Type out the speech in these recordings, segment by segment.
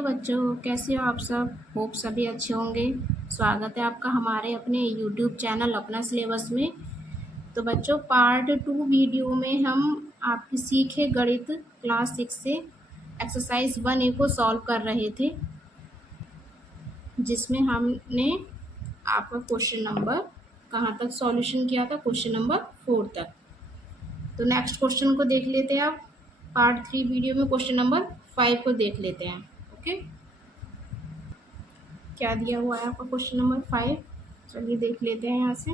Hello बच्चों, कैसे हो आप सब। होप सभी अच्छे होंगे। स्वागत है आपका हमारे अपने यूट्यूब चैनल अपना सिलेबस में। तो बच्चों, पार्ट 2 वीडियो में हम आपकी सीखे गणित क्लास 6 से एक्सरसाइज 1A को सॉल्व कर रहे थे, जिसमें हमने आपका क्वेश्चन नंबर कहाँ तक सॉल्यूशन किया था, क्वेश्चन नंबर 4 तक। तो नेक्स्ट क्वेश्चन को देख लेते हैं आप। पार्ट 3 वीडियो में क्वेश्चन नंबर 5 को देख लेते हैं। ओके, क्या दिया हुआ है आपका क्वेश्चन नंबर 5। चलिए देख लेते हैं यहाँ से।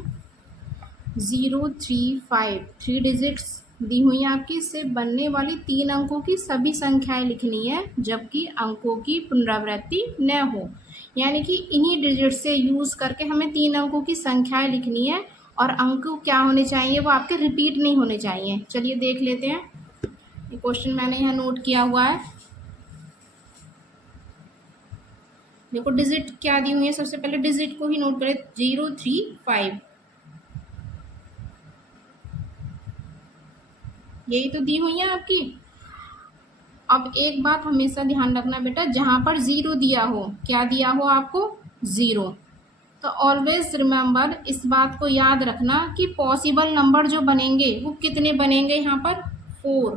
035 3 डिजिट्स दी हुई है आपकी, से बनने वाली 3 अंकों की सभी संख्याएं लिखनी है जबकि अंकों की पुनरावृत्ति न हो। यानी कि इन्हीं डिजिट से यूज करके हमें 3 अंकों की संख्याएं लिखनी है और अंक क्या होने चाहिए, वो आपके रिपीट नहीं होने चाहिए। चलिए देख लेते हैं। ये क्वेश्चन मैंने यहाँ नोट किया हुआ है। देखो डिजिट क्या दी हुई है, सबसे पहले डिजिट को ही नोट करें। 035 यही तो दी हुई है आपकी। अब एक बात हमेशा ध्यान रखना बेटा, जहां पर 0 दिया हो, क्या दिया हो आपको, 0, तो ऑलवेज रिमेम्बर, इस बात को याद रखना कि पॉसिबल नंबर जो बनेंगे वो कितने बनेंगे। यहाँ पर 4,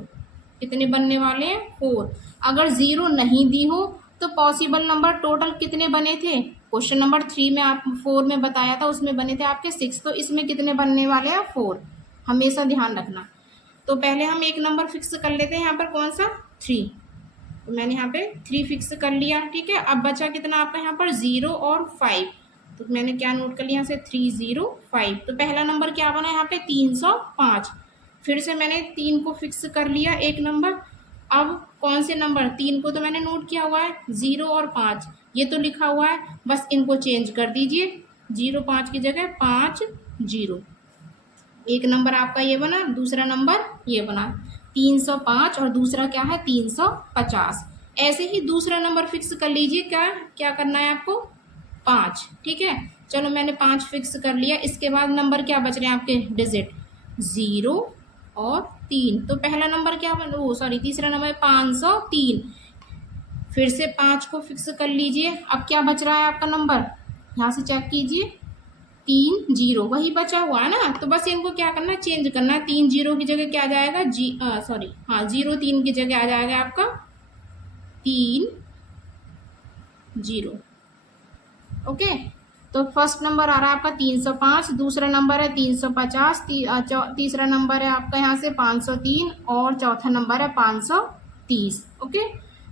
कितने बनने वाले हैं, 4। अगर 0 नहीं दी हो तो पॉसिबल नंबर टोटल कितने बने थे, क्वेश्चन नंबर 3 में आप 4 में बताया था, उसमें बने थे आपके 6। तो इसमें कितने बनने वाले हैं, 4। हमेशा ध्यान रखना। तो पहले हम एक नंबर फिक्स कर लेते हैं यहाँ पर, कौन सा, 3। तो मैंने यहाँ पे 3 फिक्स कर लिया। ठीक है, अब बचा कितना आपका यहाँ पर, 0 और 5। तो मैंने क्या नोट कर लिया यहाँ से, 305। तो पहला नंबर क्या बना यहाँ पे, 305। फिर से मैंने 3 को फिक्स कर लिया एक नंबर। अब कौन से नंबर, 3 को तो मैंने नोट किया हुआ है, 0 और 5 ये तो लिखा हुआ है, बस इनको चेंज कर दीजिए। 05 की जगह 50। एक नंबर आपका ये बना, दूसरा नंबर ये बना, 305 और दूसरा क्या है, 350। ऐसे ही दूसरा नंबर फिक्स कर लीजिए। क्या क्या करना है आपको, 5। ठीक है, चलो मैंने 5 फिक्स कर लिया। इसके बाद नंबर क्या बच रहे हैं आपके डिजिट, 0 और 3। तो पहला नंबर क्या बन, ओ सॉरी, तीसरा नंबर 503। फिर से 5 को फिक्स कर लीजिए। अब क्या बच रहा है आपका नंबर, यहाँ से चेक कीजिए, 3 0 वही बचा हुआ है ना। तो बस इनको क्या करना है, चेंज करना है। 3 0 की जगह क्या आ जाएगा, 0 3 की जगह आ जाएगा आपका 3 0। ओके, तो फर्स्ट नंबर आ रहा है आपका 305, दूसरा नंबर है 350, तीसरा नंबर है आपका यहाँ से 503 और चौथा नंबर है 530। ओके,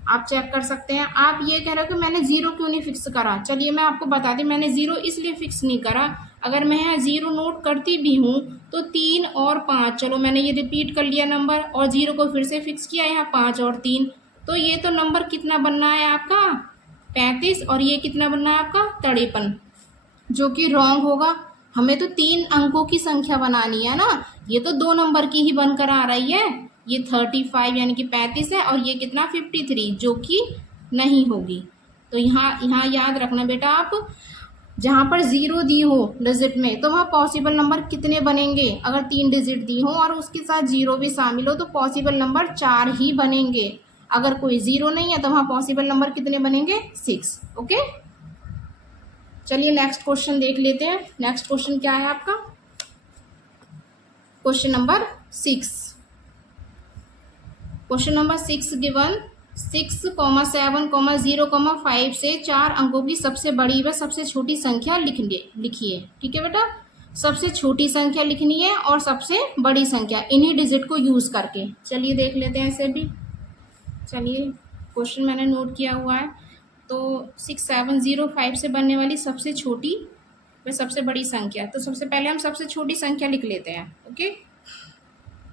आप चेक कर सकते हैं। आप ये कह रहे हो कि मैंने 0 क्यों नहीं फिक्स करा, चलिए मैं आपको बता दी, मैंने 0 इसलिए फिक्स नहीं करा। अगर मैं यहाँ 0 नोट करती भी हूँ तो 3 और 5, चलो मैंने ये रिपीट कर लिया नंबर, और 0 को फिर से फिक्स किया यहाँ 5 और 3, तो ये तो नंबर कितना बनना है आपका, 35, और ये कितना बनना है आपका, 53, जो कि रॉन्ग होगा। हमें तो 3 अंकों की संख्या बनानी है ना, ये तो 2 नंबर की ही बनकर आ रही है। ये 35 यानी कि 35 है, और ये कितना, 53, जो कि नहीं होगी। तो यहाँ याद रखना बेटा, आप जहाँ पर 0 दी हो डिजिट में तो वहाँ पॉसिबल नंबर कितने बनेंगे। अगर 3 डिजिट दी हो और उसके साथ 0 भी शामिल हो तो पॉसिबल नंबर 4 ही बनेंगे। अगर कोई 0 नहीं है तो वहाँ पॉसिबल नंबर कितने बनेंगे, 6। ओके, चलिए नेक्स्ट क्वेश्चन देख लेते हैं। नेक्स्ट क्वेश्चन क्या है आपका, question number 6। Question number 6 given 6, 7, 0, 5 से 4 अंकों की सबसे बड़ी व सबसे छोटी संख्या लिखिए। ठीक है बेटा, सबसे छोटी संख्या लिखनी है और सबसे बड़ी संख्या, इन्हीं डिजिट को यूज करके। चलिए देख लेते हैं इसे भी। चलिए क्वेश्चन मैंने नोट किया हुआ है। तो 6, 7, 0, 5 से बनने वाली सबसे छोटी व सबसे बड़ी संख्या, तो सबसे पहले हम सबसे छोटी संख्या लिख लेते हैं। ओके,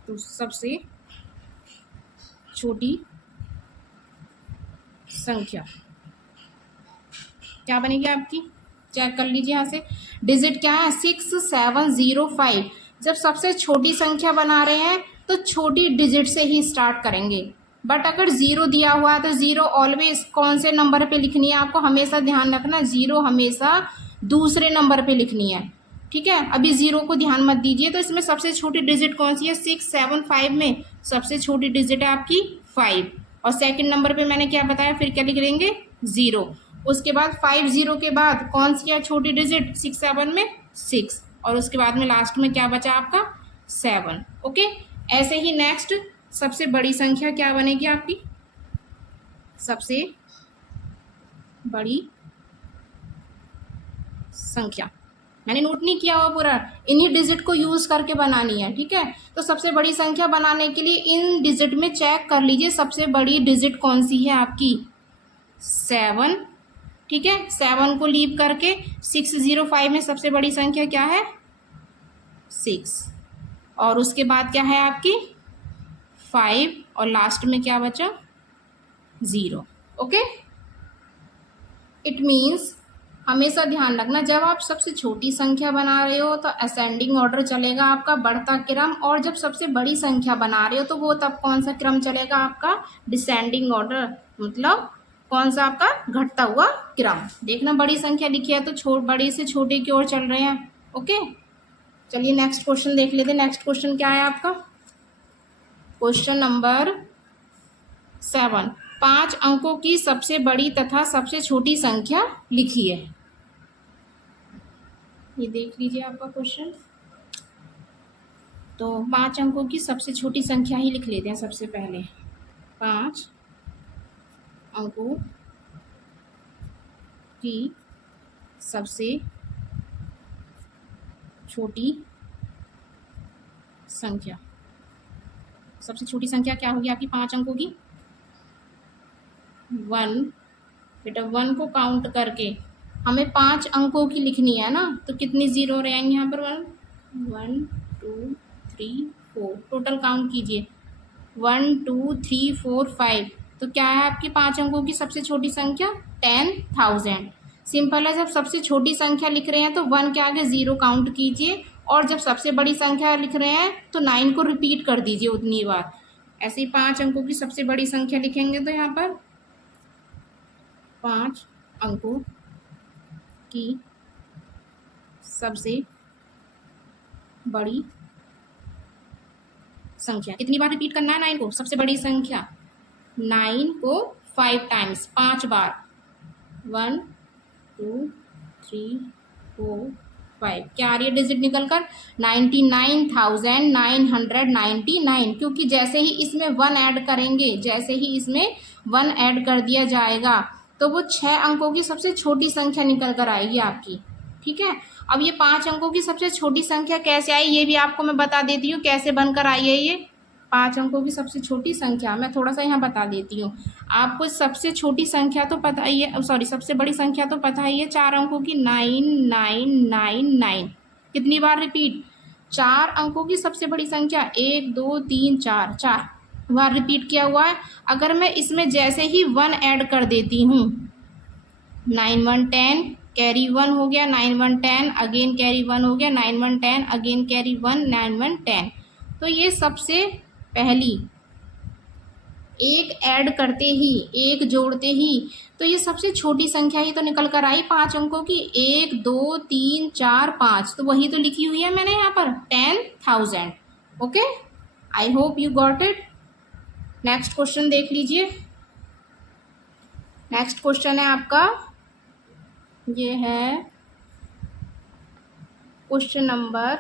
तो सबसे छोटी संख्या क्या बनेगी आपकी, चेक कर लीजिए यहाँ से। डिजिट क्या है, 6, 7, 0, 5। जब सबसे छोटी संख्या बना रहे हैं तो छोटी डिजिट से ही स्टार्ट करेंगे। बट अगर 0 दिया हुआ है तो 0 ऑलवेज कौन से नंबर पे लिखनी है, आपको हमेशा ध्यान रखना, 0 हमेशा दूसरे नंबर पे लिखनी है। ठीक है, अभी 0 को ध्यान मत दीजिए। तो इसमें सबसे छोटी डिजिट कौन सी है, 6, 7, 5 में सबसे छोटी डिजिट है आपकी 5, और सेकंड नंबर पे मैंने क्या बताया, फिर क्या लिख लेंगे, ज़ीरो। उसके बाद 5 ज़ीरो के बाद कौन सी है छोटी डिजिट 6 7 में 6, और उसके बाद में लास्ट में क्या बचा आपका 7। ओके, ऐसे ही नेक्स्ट सबसे बड़ी संख्या क्या बनेगी आपकी, सबसे बड़ी संख्या मैंने नोट नहीं किया हुआ पूरा, इन्हीं डिजिट को यूज़ करके बनानी है। ठीक है, तो सबसे बड़ी संख्या बनाने के लिए इन डिजिट में चेक कर लीजिए सबसे बड़ी डिजिट कौन सी है आपकी 7। ठीक है, 7 को लीव करके 605 में सबसे बड़ी संख्या क्या है 6, और उसके बाद क्या है आपकी 5, और लास्ट में क्या बचा 0। ओके, इट मीन्स हमेशा ध्यान रखना जब आप सबसे छोटी संख्या बना रहे हो तो असेंडिंग ऑर्डर चलेगा आपका, बढ़ता क्रम, और जब सबसे बड़ी संख्या बना रहे हो तो वो तब कौन सा क्रम चलेगा आपका डिसेंडिंग ऑर्डर, मतलब कौन सा आपका घटता हुआ क्रम। देखना बड़ी संख्या लिखी है तो बड़ी से छोटे की ओर चल रहे हैं। ओके, चलिए नेक्स्ट क्वेश्चन देख लेते हैं। नेक्स्ट क्वेश्चन क्या है आपका, क्वेश्चन नंबर 7, 5 अंकों की सबसे बड़ी तथा सबसे छोटी संख्या लिखिए। ये देख लीजिए आपका क्वेश्चन। तो 5 अंकों की सबसे छोटी संख्या ही लिख लेते हैं सबसे पहले। 5 अंकों की सबसे छोटी संख्या, सबसे छोटी संख्या क्या होगी आपकी 5 अंकों की 1। बेटा 1 को काउंट करके हमें 5 अंकों की लिखनी है ना, तो कितनी ज़ीरो रहेंगे यहाँ पर 1 2 3 4, टोटल काउंट कीजिए 1 2 3 4 5। तो क्या है आपकी 5 अंकों की सबसे छोटी संख्या 10,000। सिंपल है, जब सबसे छोटी संख्या लिख रहे हैं तो 1 के आगे 0 काउंट कीजिए, और जब सबसे बड़ी संख्या लिख रहे हैं तो 9 को रिपीट कर दीजिए उतनी बार। ऐसे ही 5 अंकों की सबसे बड़ी संख्या लिखेंगे तो यहाँ पर 5 अंकों की सबसे बड़ी संख्या, कितनी बार रिपीट करना है 9 को, सबसे बड़ी संख्या 9 को 5 टाइम्स, 5 बार 1 2 3 4 5। क्या आ रही है डिजिट निकल कर 99,999, क्योंकि जैसे ही इसमें 1 ऐड करेंगे, जैसे ही इसमें 1 ऐड कर दिया जाएगा तो वो 6 अंकों की सबसे छोटी संख्या निकल कर आएगी आपकी। ठीक है, अब ये 5 अंकों की सबसे छोटी संख्या कैसे आई ये भी आपको मैं बता देती हूँ, कैसे बनकर आई है ये 5 अंकों की सबसे छोटी संख्या। मैं थोड़ा सा यहाँ बता देती हूँ आपको। सबसे छोटी संख्या तो पता ही है, सॉरी सबसे बड़ी संख्या तो पता ही है 4 अंकों की 9999। कितनी बार रिपीट, 4 अंकों की सबसे बड़ी संख्या 1 2 3 4, 4 बार रिपीट किया हुआ है। अगर मैं इसमें जैसे ही 1 ऐड कर देती हूँ 9 1 10, कैरी 1 हो गया 9 1 10, अगेन कैरी 1 हो गया 9 1 10, अगेन कैरी 1 9 1 10। तो ये सबसे पहली एक ऐड करते ही, एक जोड़ते ही, तो ये सबसे छोटी संख्या ही तो निकल कर आई 5 अंकों की 1 2 3 4 5। तो वही तो लिखी हुई है मैंने यहाँ पर 10,000। Okay, I hope you got it. Next question देख लीजिए। नेक्स्ट क्वेश्चन है आपका, ये है क्वेश्चन नंबर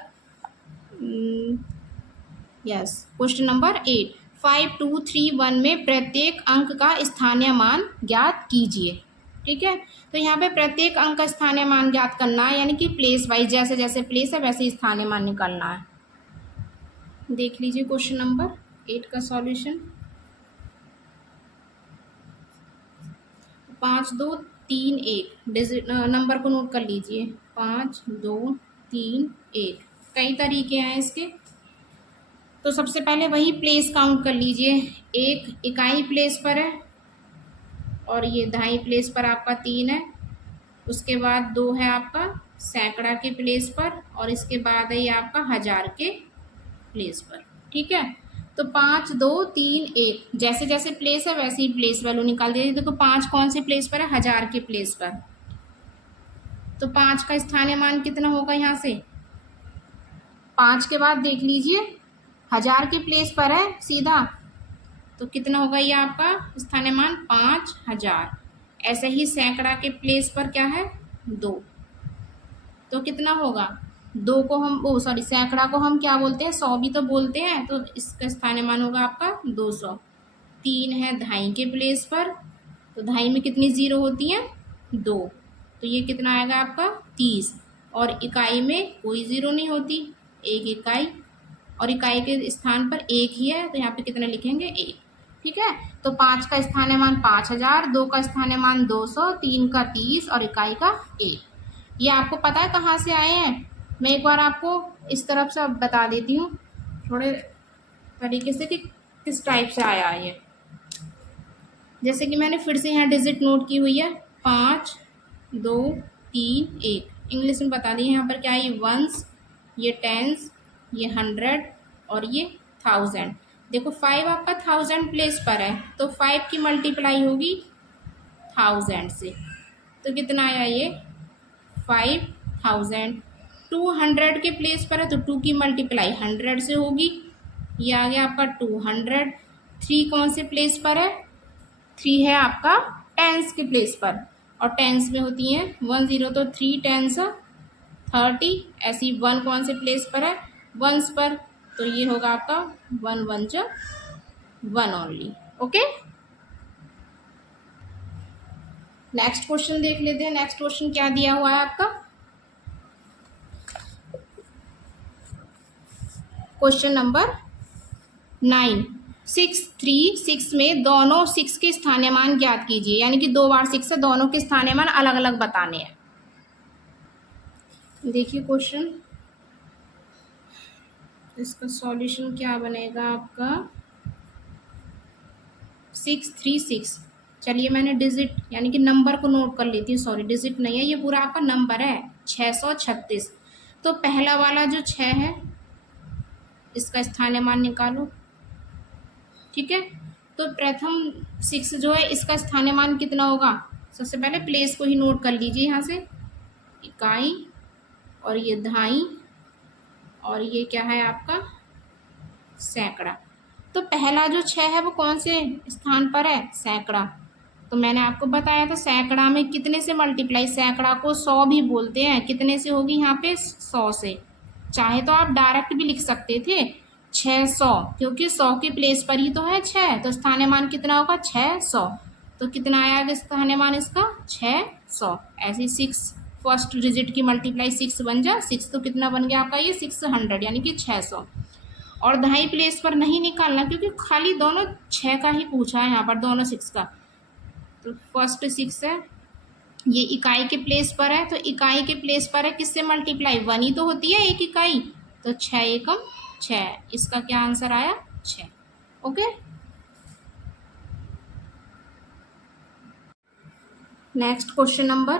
क्वेश्चन नंबर 8, 5 2 3 1 में प्रत्येक अंक का स्थानीय मान ज्ञात कीजिए। ठीक है, तो यहाँ पे प्रत्येक अंक का स्थानीय मान ज्ञात करना है, यानी कि प्लेस वाइज, जैसे जैसे प्लेस है वैसे ही स्थानीय मान निकालना है। देख लीजिए क्वेश्चन नंबर 8 का सॉल्यूशन। 5 2 3 1 डिजिट नंबर को नोट कर लीजिए 5 2 3 1। कई तरीके हैं इसके, तो सबसे पहले वही प्लेस काउंट कर लीजिए। 1 इकाई प्लेस पर है, और ये दहाई प्लेस पर आपका 3 है। उसके बाद 2 है आपका सैकड़ा के प्लेस पर, और इसके बाद है ये आपका हज़ार के प्लेस पर। ठीक है, तो 5 2 3 1 जैसे जैसे प्लेस है वैसे ही प्लेस वैल्यू निकाल दीजिए। देखो 5 कौन से प्लेस पर है, हज़ार के प्लेस पर, तो 5 का स्थानीय मान कितना होगा यहाँ से 5 के बाद देख लीजिए हज़ार के प्लेस पर है सीधा, तो कितना होगा ये आपका स्थानीय मान 5000। ऐसे ही सैकड़ा के प्लेस पर क्या है 2, तो कितना होगा 2 को हम सॉरी सैकड़ा को हम क्या बोलते हैं 100 भी तो बोलते हैं, तो इसका स्थानीय मान होगा आपका 200। 3 है ढाई के प्लेस पर, तो ढाई में कितनी जीरो होती हैं 2, तो ये कितना आएगा आपका 30। और इकाई में कोई जीरो नहीं होती, एक इकाई, और इकाई के स्थान पर एक ही है, तो यहाँ पे कितना लिखेंगे 1। ठीक है, तो 5 का स्थानीय मान 5000, 2 का स्थानीय मान 200, 3 का 30 और इकाई का 1। ये आपको पता है कहाँ से आए हैं? मैं एक बार आपको इस तरफ से अब बता देती हूँ थोड़े तरीके से कि किस टाइप से आया है ये। जैसे कि मैंने फिर से यहाँ डिजिट नोट की हुई है 5 2 3 1, इंग्लिश में बता दी। यहाँ पर क्या है, ये वंस, ये टेंस, ये 100 और ये 1000। देखो 5 आपका 1000 प्लेस पर है, तो 5 की मल्टीप्लाई होगी 1000 से, तो कितना आया ये 5000। 200 के प्लेस पर है, तो 2 की मल्टीप्लाई 100 से होगी, ये आ गया आपका 200। 3 कौन से प्लेस पर है, 3 है आपका टेंस के प्लेस पर, और टेंस में होती हैं 10, तो 3 टेंस 30। ऐसी 1 कौन से प्लेस पर है, वंस पर, तो ये होगा आपका 1 1 1 ओनली। ओके, नेक्स्ट क्वेश्चन देख लेते हैं। नेक्स्ट क्वेश्चन क्या दिया हुआ है आपका, क्वेश्चन नंबर 9। 6 3 6 में दोनों 6 के स्थानीय मान ज्ञात कीजिए, यानी कि 2 बार 6 है, दोनों के स्थानीय मान अलग अलग बताने हैं। देखिए क्वेश्चन, इसका सॉल्यूशन क्या बनेगा आपका 6 3 6। चलिए मैंने डिजिट यानी कि नंबर को नोट कर लेती हूँ, सॉरी डिजिट नहीं है, ये पूरा आपका नंबर है 636। तो पहला वाला जो 6 है इसका स्थानीय मान निकालो। ठीक है, तो प्रथम 6 जो है इसका स्थानीय मान कितना होगा, सबसे पहले प्लेस को ही नोट कर लीजिए यहाँ से, इकाई और ये दहाई और ये क्या है आपका सैकड़ा। तो पहला जो 6 है वो कौन से स्थान पर है, सैकड़ा। तो मैंने आपको बताया था सैकड़ा में कितने से मल्टीप्लाई, सैकड़ा को 100 भी बोलते हैं, कितने से होगी यहाँ पे 100 से। चाहे तो आप डायरेक्ट भी लिख सकते थे 600, क्योंकि 100 के प्लेस पर ही तो है 6, तो स्थानीय मान कितना होगा 600। तो कितना आया स्थानीय मान इसका 600। ऐसे 6 फर्स्ट डिजिट की मल्टीप्लाई 6 बन जा 6, तो कितना बन गया आपका ये 600 यानी कि 600। और दहाई प्लेस पर नहीं निकालना, क्योंकि खाली दोनों 6 का ही पूछा है यहाँ पर, दोनों 6 का। तो फर्स्ट 6 है, ये इकाई के प्लेस पर है, तो इकाई के प्लेस पर है किससे मल्टीप्लाई, 1 ही तो होती है एक इकाई, तो 6 एकम 6, इसका क्या आंसर आया 6। ओके, नेक्स्ट क्वेश्चन नंबर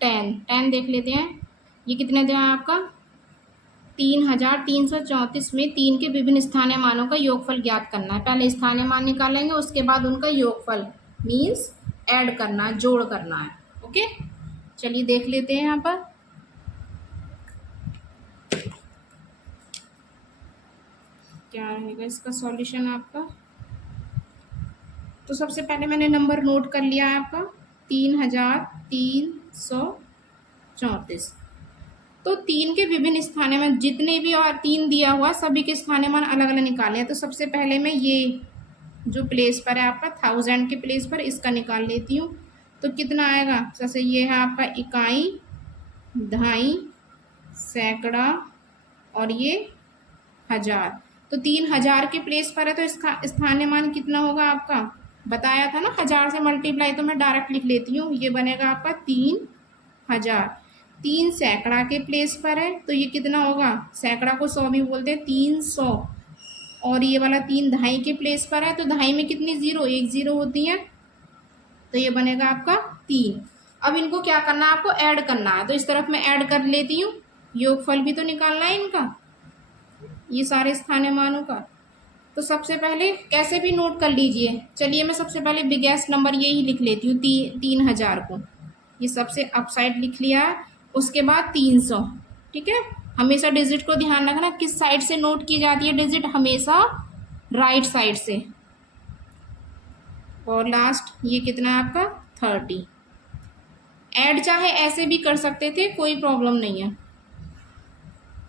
10 देख लेते हैं। ये कितने दिया है आपका 3334 में 3 के विभिन्न स्थानीय मानों का योगफल ज्ञात करना है। पहले स्थानीय मान निकालेंगे, उसके बाद उनका योगफल मीन्स ऐड करना है, जोड़ करना है। ओके, चलिए देख लेते हैं यहाँ पर। क्या रहेगा इसका सॉल्यूशन आपका, तो सबसे पहले मैंने नंबर नोट कर लिया है आपका 3334। तो 3 के विभिन्न स्थानीय मान जितने भी और 3 दिया हुआ सभी के स्थानीय मान अलग अलग निकाले हैं। तो सबसे पहले मैं ये जो प्लेस पर है आपका 1000 के प्लेस पर, इसका निकाल लेती हूँ। तो कितना आएगा, जैसे ये है आपका इकाई, दहाई, सैकड़ा और ये 1000। तो 3000 के प्लेस पर है, तो इसका स्थानीय मान कितना होगा आपका, बताया था ना 1000 से मल्टीप्लाई, तो मैं डायरेक्ट लिख लेती हूँ, ये बनेगा आपका 3000। 3 सैकड़ा के प्लेस पर है, तो ये कितना होगा, सैकड़ा को 100 भी बोलते हैं, 300। और ये वाला 3 दहाई के प्लेस पर है, तो दहाई में कितनी जीरो, एक जीरो होती है, तो ये बनेगा आपका 3। अब इनको क्या करना है, आपको ऐड करना है, तो इस तरफ मैं ऐड कर लेती हूँ, योगफल भी तो निकालना है इनका, ये सारे स्थानीय मानों का। तो सबसे पहले कैसे भी नोट कर लीजिए। चलिए मैं सबसे पहले बिगेस्ट नंबर यही लिख लेती हूँ, 3000 को ये सबसे अपसाइड लिख लिया है, उसके बाद 300। ठीक है, हमेशा डिजिट को ध्यान रखना किस साइड से नोट की जाती है डिजिट, हमेशा राइट साइड से। और लास्ट ये कितना है आपका 30। ऐड चाहे ऐसे भी कर सकते थे, कोई प्रॉब्लम नहीं है।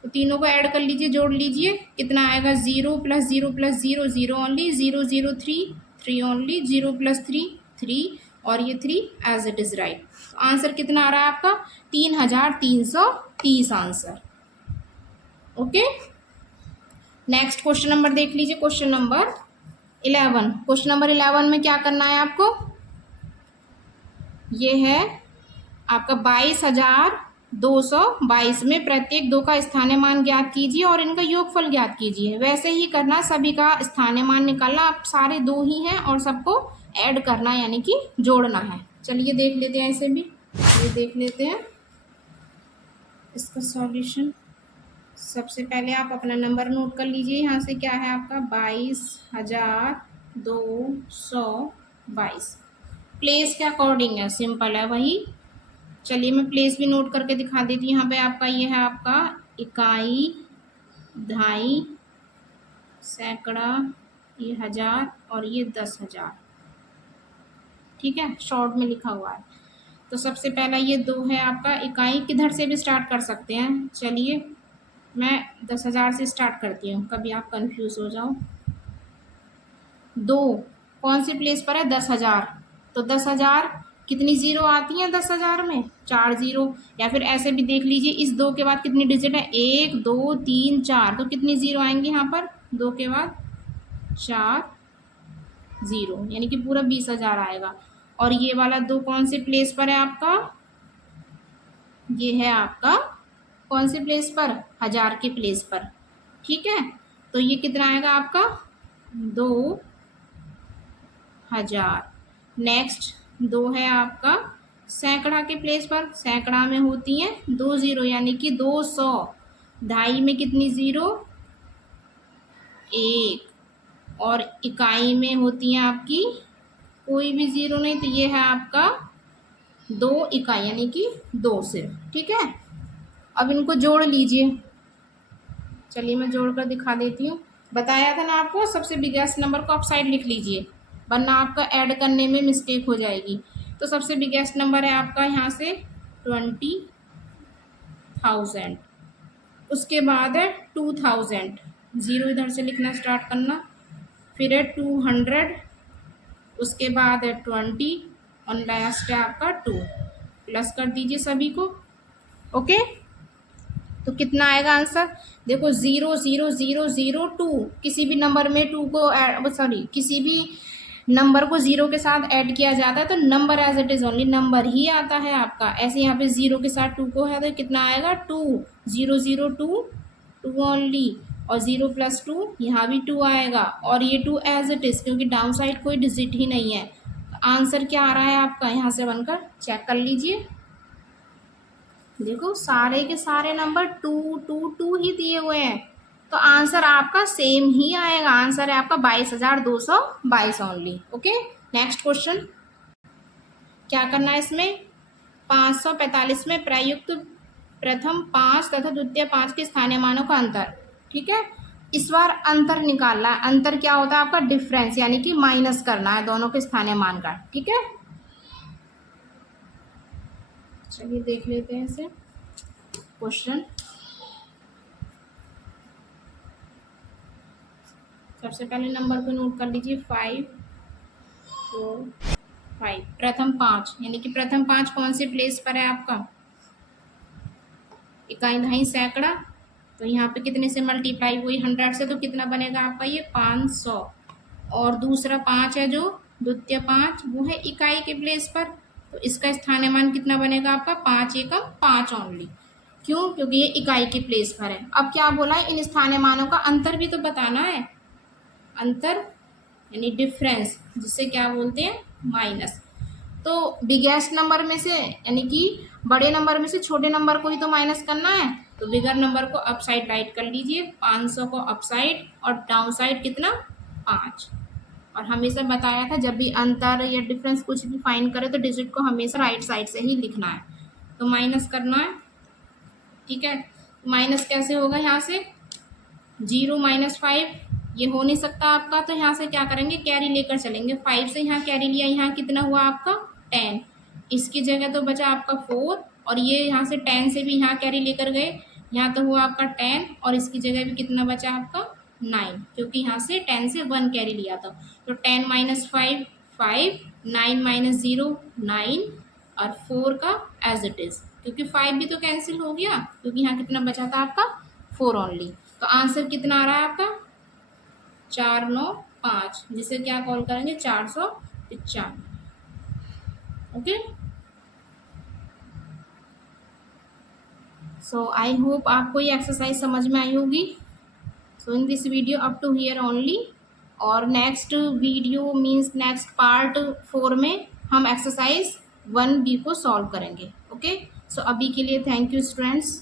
तो तीनों को ऐड कर लीजिए, जोड़ लीजिए, कितना आएगा 0 + 0 + 0 0 ओनली, 0 0 3 3 ओनली, 0 + 3 3 और ये 3 एज इट इज़ राइट। तो आंसर कितना आ रहा है आपका 3330 answer. Okay, next question number देख लीजिए, क्वेश्चन नंबर 11। क्वेश्चन नंबर 11 में क्या करना है आपको, ये है आपका 22,222 में प्रत्येक 2 का स्थानीय मान ज्ञात कीजिए और इनका योगफल ज्ञात कीजिए। वैसे ही करना, सभी का स्थानीय मान निकालना, आप सारे 2 ही हैं और सबको ऐड करना यानी कि जोड़ना है। चलिए देख लेते हैं, इसे भी ये देख लेते हैं इसका सॉल्यूशन। सबसे पहले आप अपना नंबर नोट कर लीजिए, यहाँ से क्या है आपका 22,222। प्लेस के अकॉर्डिंग है, सिंपल है वही। चलिए मैं प्लेस भी नोट करके दिखा देती हूँ। यहाँ पे आपका ये है आपका इकाई, दहाई, सैकड़ा, ये 1000 और ये 10,000, ठीक है, शॉर्ट में लिखा हुआ है। तो सबसे पहला ये 2 है आपका इकाई, किधर से भी स्टार्ट कर सकते हैं। चलिए मैं 10,000 से स्टार्ट करती हूँ, कभी आप कंफ्यूज हो जाओ। 2 कौन सी प्लेस पर है 10,000, तो 10,000 कितनी ज़ीरो आती हैं 10,000 में, 4 ज़ीरो। या फिर ऐसे भी देख लीजिए, इस 2 के बाद कितनी डिजिट है 1 2 3 4, तो कितनी ज़ीरो आएंगी यहाँ पर 2 के बाद 4 ज़ीरो, यानी कि पूरा 20,000 आएगा। और ये वाला 2 कौन से प्लेस पर है आपका, ये है आपका कौन से प्लेस पर 1000 के प्लेस पर, ठीक है। तो ये कितना आएगा आपका 2,000। नेक्स्ट 2 है आपका सैकड़ा के प्लेस पर, सैकड़ा में होती हैं 2 ज़ीरो यानी कि 200। ढाई में कितनी ज़ीरो 1, और इकाई में होती हैं आपकी कोई भी ज़ीरो नहीं, तो ये है आपका 2 इकाई यानी कि 2 सिर्फ, ठीक है। अब इनको जोड़ लीजिए, चलिए मैं जोड़ कर दिखा देती हूँ। बताया था ना आपको, सबसे बिगेस्ट नंबर को अप साइड लिख लीजिए, वरना आपका ऐड करने में मिस्टेक हो जाएगी। तो सबसे बिगेस्ट नंबर है आपका यहाँ से 20,000, उसके बाद है 2,000, ज़ीरो इधर से लिखना स्टार्ट करना, फिर है 200, उसके बाद है 20 और लास्ट है आपका 2। प्लस कर दीजिए सभी को, ओके। तो कितना आएगा आंसर, देखो 0 0 0 0 2, किसी भी नंबर में 2 को किसी भी नंबर को 0 के साथ ऐड किया जाता है तो number as it is only number ही आता है आपका। ऐसे यहाँ पे 0 के साथ 2 को है तो कितना आएगा 2, 0 0 2 2 ओनली, और 0 + 2 यहाँ भी 2 आएगा, और ये 2 एज इट इज़, क्योंकि डाउन साइड कोई डिजिट ही नहीं है। आंसर क्या आ रहा है आपका, यहाँ से बनकर चेक कर लीजिए। देखो सारे के सारे नंबर 2 2 2 ही दिए हुए हैं, तो आंसर आपका सेम ही आएगा। आंसर है आपका 22,222 ओनली। ओके, नेक्स्ट क्वेश्चन क्या करना है इसमें, 545 में प्रयुक्त प्रथम 5 तथा द्वितीय 5 के स्थानीय मानों का अंतर, ठीक है। इस बार अंतर निकालना है। अंतर क्या होता है आपका, डिफरेंस, यानी कि माइनस करना है दोनों के स्थानीय मान का, ठीक है। चलिए देख लेते हैं इसे क्वेश्चन। सबसे पहले नंबर को नोट कर लीजिए 5 4 5, प्रथम 5 यानी कि प्रथम 5 कौन से प्लेस पर है आपका, इकाई, दहाई, सैकड़ा। तो यहाँ पे कितने से मल्टीप्लाई हुई 100 से, तो कितना बनेगा आपका ये 500। और दूसरा 5 है जो द्वितीय 5, वो है इकाई के प्लेस पर, तो इसका स्थानीय मान कितना बनेगा आपका 5 एकम 5 ओनली। क्यों, क्योंकि ये इकाई के प्लेस पर है। अब क्या बोला है, इन स्थानीय मानों का अंतर भी तो बताना है। अंतर यानी डिफरेंस, जिसे क्या बोलते हैं माइनस। तो बिगेस्ट नंबर में से यानी कि बड़े नंबर में से छोटे नंबर को ही तो माइनस करना है, तो बिगर नंबर को अप साइड राइट कर लीजिए, 500 को अप साइड और डाउन साइड कितना 5। और हमेशा बताया था जब भी अंतर या डिफरेंस कुछ भी फाइंड करे तो डिजिट को हमेशा राइट साइड से ही लिखना है। तो माइनस करना है, ठीक है। माइनस कैसे होगा, यहाँ से 0 - 5, ये हो नहीं सकता आपका, तो यहाँ से क्या करेंगे, कैरी लेकर चलेंगे। 5 से यहाँ कैरी लिया, यहाँ कितना हुआ आपका 10, इसकी जगह तो बचा आपका 4, और ये यहाँ से 10 से भी यहाँ कैरी लेकर गए, यहाँ तो हुआ आपका 10, और इसकी जगह भी कितना बचा आपका 9, क्योंकि यहाँ से 10 से 1 कैरी लिया था। तो 10 माइनस 5 5, 9 माइनस 0 9, और 4 का एज इट इज़, क्योंकि 5 भी तो कैंसिल हो गया, क्योंकि यहाँ कितना बचा था आपका 4 ओनली। तो आंसर कितना आ रहा है आपका 495, जिसे क्या कॉल करेंगे 495। ओके, सो आई होप आपको ये एक्सरसाइज समझ में आई होगी। So in this video up to here only, और next video means next part 4 में हम एक्सरसाइज 1B को सॉल्व करेंगे। ओके, सो अभी के लिए थैंक यू स्टूडेंट्स।